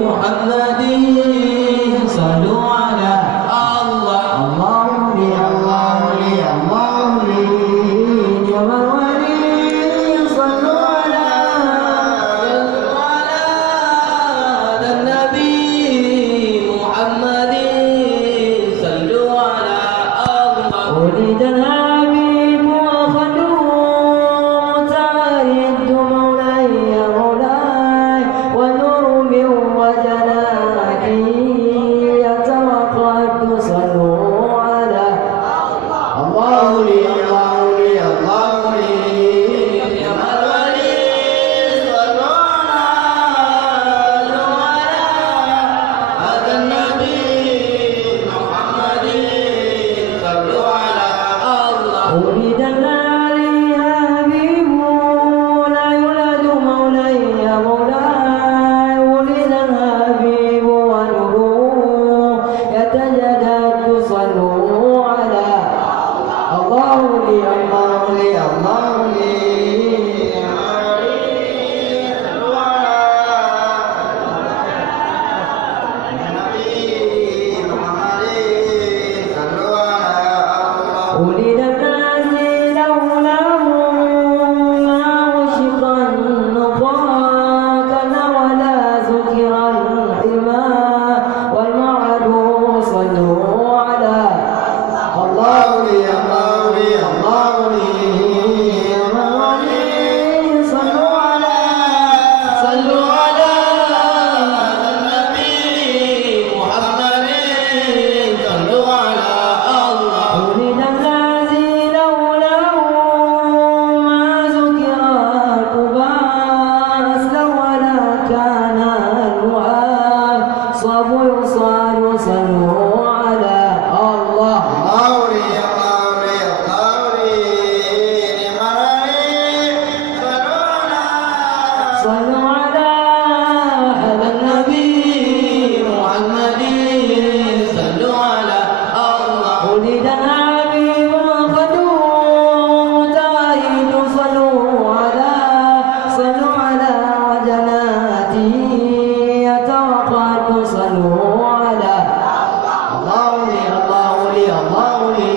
محمد صلوا على الله الله لي الله لي الله لي جمال ولي صلوا على النبي محمد صلوا على الله ولد الحبيب وخلوه تعيد مولاي مولاي ونور من وجناك يتوقد صلوا على الله لي الله لي الله لي جمال ولي صلوا على هذا النبي محمد صلوا على الله ولد النبي حبيب لا يولد مولاي مولاي ولد الحبيب ونوره يتجدد صلوا على الله لي الله لي الله لي صلوا على ولد الناس لولاه ما عشق النفاق ولا ذكر الحما والمعد صلوا على الله لي الله لي الله لي صلوا على النبي محمد صلوا على الله ولد الذي لولاه ما ذكر القباس ولا كان الوهاب صب يصال صلوا على الله صلوا على هذا النبي محمد صلوا على الله ولد الحبيب وخدوه تعيد صلوا على وجناته يتوقد صلوا على الله لي الله لي الله لي